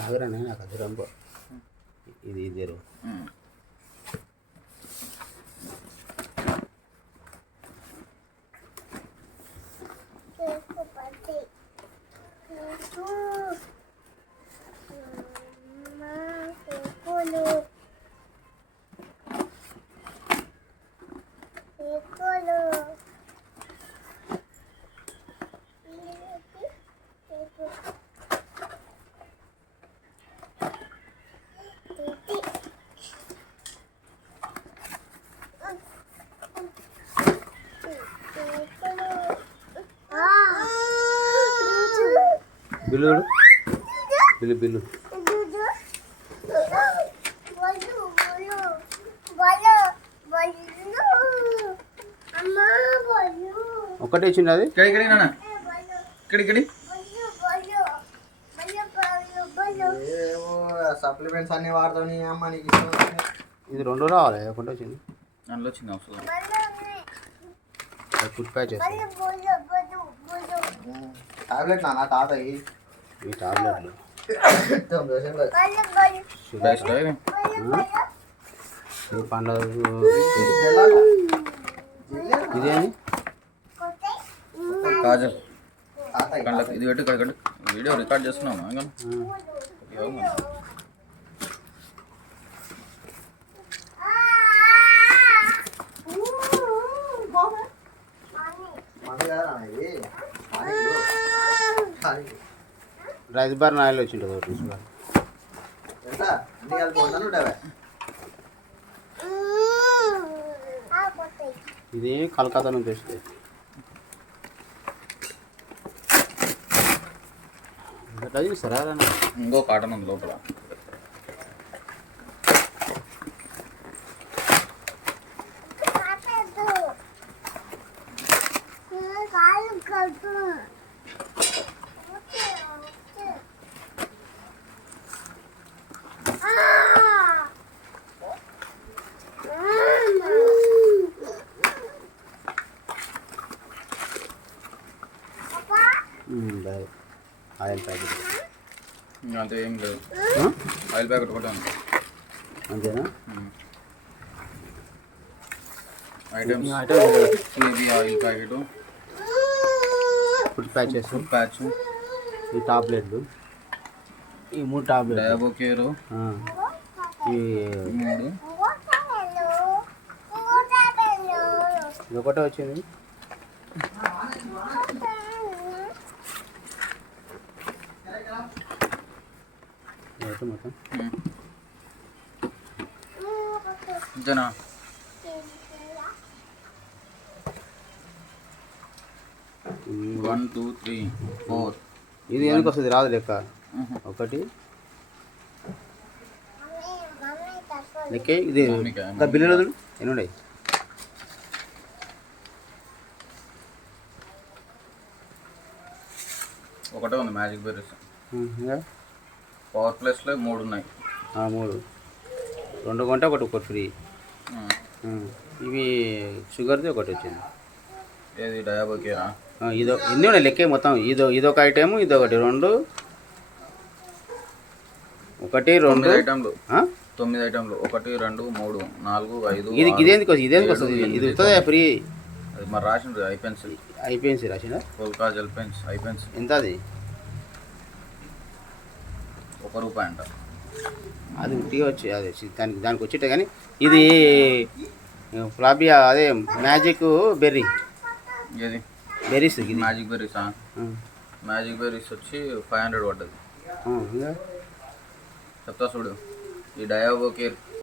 ఆగరా నాకు అది రంబో ఇది ఇదేరు బిల్లు చూడు. Bill bill. ఒక్కటే ఇచ్చింది అది? ఇక్కడ ఇక్కడ నాన్న. ఇక్కడ ఇక్కడ. ఏవో సప్లిమెంట్స్ అన్ని వాడతావు నీ అమ్మ నీకు. ఇది రెండు రావాలి ఒకటే వచ్చింది. దాంట్లో చిన్న అవసరం ఫుడ్ ప్యాచ్ చేస్తాను. టాబ్లెట్ నాన్న తాతయ్యి ఈ టాబ్లెట్లు జల్లాలా? ఇదేంది? కాజల్. ఇది పెట్టి ఇక్కడ. వీడియో రికార్డ్ చేస్తున్నామా ఇంకా? రైస్ బార్ ఆయిల్ వచ్చింటుంది ఒకటి తీసుకోవాలి ఇది కలకత్తా నుంచి వస్తుంది ఎట్లా చూస్తారా ఎవరైనా? ఇంకో కాటన్ ఉంది లోపల. కాలు కలుపు. ఆయిల్ ప్యాకెట్ అంతే ఏం లేదు? ఆయిల్ ప్యాకెట్ ఒకటే ఉంది అంతేనా ఐటమ్స్. ఇది oil packet. Food patches food patch ఈ టాబ్లెట్లు. ఈ మూడు టాబ్లెట్లు. Diabocare. ఈ మూడు. ఇది ఒకటే వచ్చింది మొత్తం ఈ వన్ టూ త్రీ ఫోర్. ఇది ఎందుకు వస్తుంది? రాదు లెక్క. ఒకటి. లెక్కే ఇది బిల్లులు వదులు. ఎన్ని ఉన్నాయి ఒకటే ఉంది మ్యాజిక్ బెర్రీస్? పవర్ ప్లస్లో మూడు ఉన్నాయి. ఆ, మూడు. రెండు కొంటే ఒకటి ఒకటి ఫ్రీ. ఇవి షుగర్ది ఒకటి వచ్చింది. ఏది డయాబో కేరా ఆ, ఇదో ఎన్ని ఉన్నాయి లెక్కే మొత్తం. ఇదో ఇదొక ఐటెము ఇదొకటి రెండు. ఒకటి రెండు. ఐటమ్లు? తొమ్మిది ఐటమ్లు ఒకటి రెండు మూడు నాలుగు ఐదు ఇది ఇదేందుకు వస్తుంది? ఇదేందుకు వస్తుంది? ఇది వస్తుందా ఫ్రీ? అది మరి రాసిండ్రు ఐ పెన్సిల్. అయిపోయింది రాసిన పెన్స్ ఐ పెన్స్ ఎంత అది ఒక రూపాయి అంట అది ఉట్టిగా వచ్చి అదే దానికి దానికి వచ్చేటే కానీ ఇది ఫ్లాబియా అదే మ్యాజిక్ బెర్రీ. ఏది? బెర్రీస్ ఇది. మ్యాజిక్ బెర్రీస్ మ్యాజిక్ బెర్రీస్ వచ్చి ఫైవ్ హండ్రెడ్ పడ్డది. చెప్తా చూడు. ఈ డయాబో కేర్